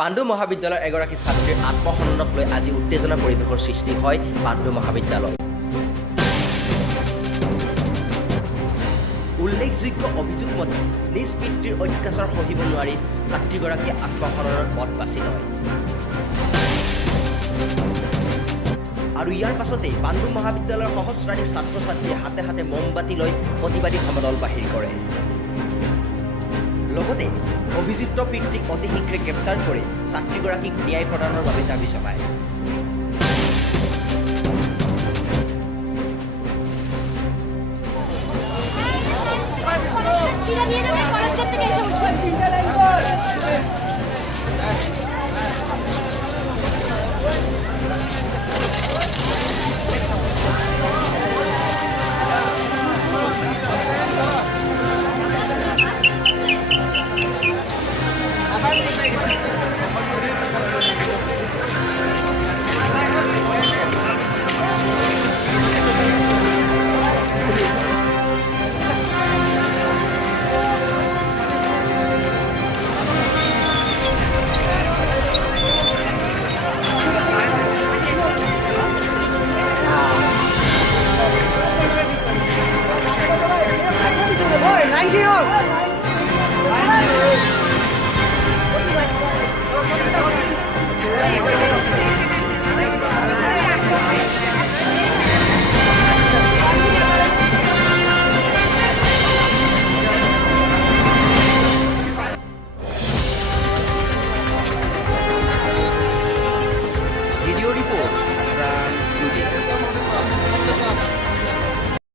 পাণ্ডু মহাবিদ্যালয়ৰ এগৰাকী ছাত্ৰীৰ আত্মসন্মানক লৈ আজি উত্তেজনা পৰিৱেশৰ সৃষ্টি হয় পাণ্ডু মহাবিদ্যালয়। উল্লেখযোগ্য অভিযোগ মতে নিজ পিতৃৰ অত্যাচাৰ সহিব নোৱাৰি ছাত্ৰীগৰাকীয়ে আত্মসন্মানৰ পথ বাছি লয়। আৰু ইয়াৰ পাছতেই পাণ্ডু মহাবিদ্যালয়ৰ সহস্ৰাধিক ছাত্ৰ ছাত্ৰীয়ে হাতে হাতে মমবাতি লৈ প্ৰতিবাদী সমদল বাহিৰ কৰে। লগতে অভিযুক্ত পিতৃক অতি শীঘ্ৰে গ্ৰেপ্তাৰ কৰি ছাত্ৰীগৰাকীক ন্যায় প্ৰদানৰ বাবে দাবী জনায়। Thank you.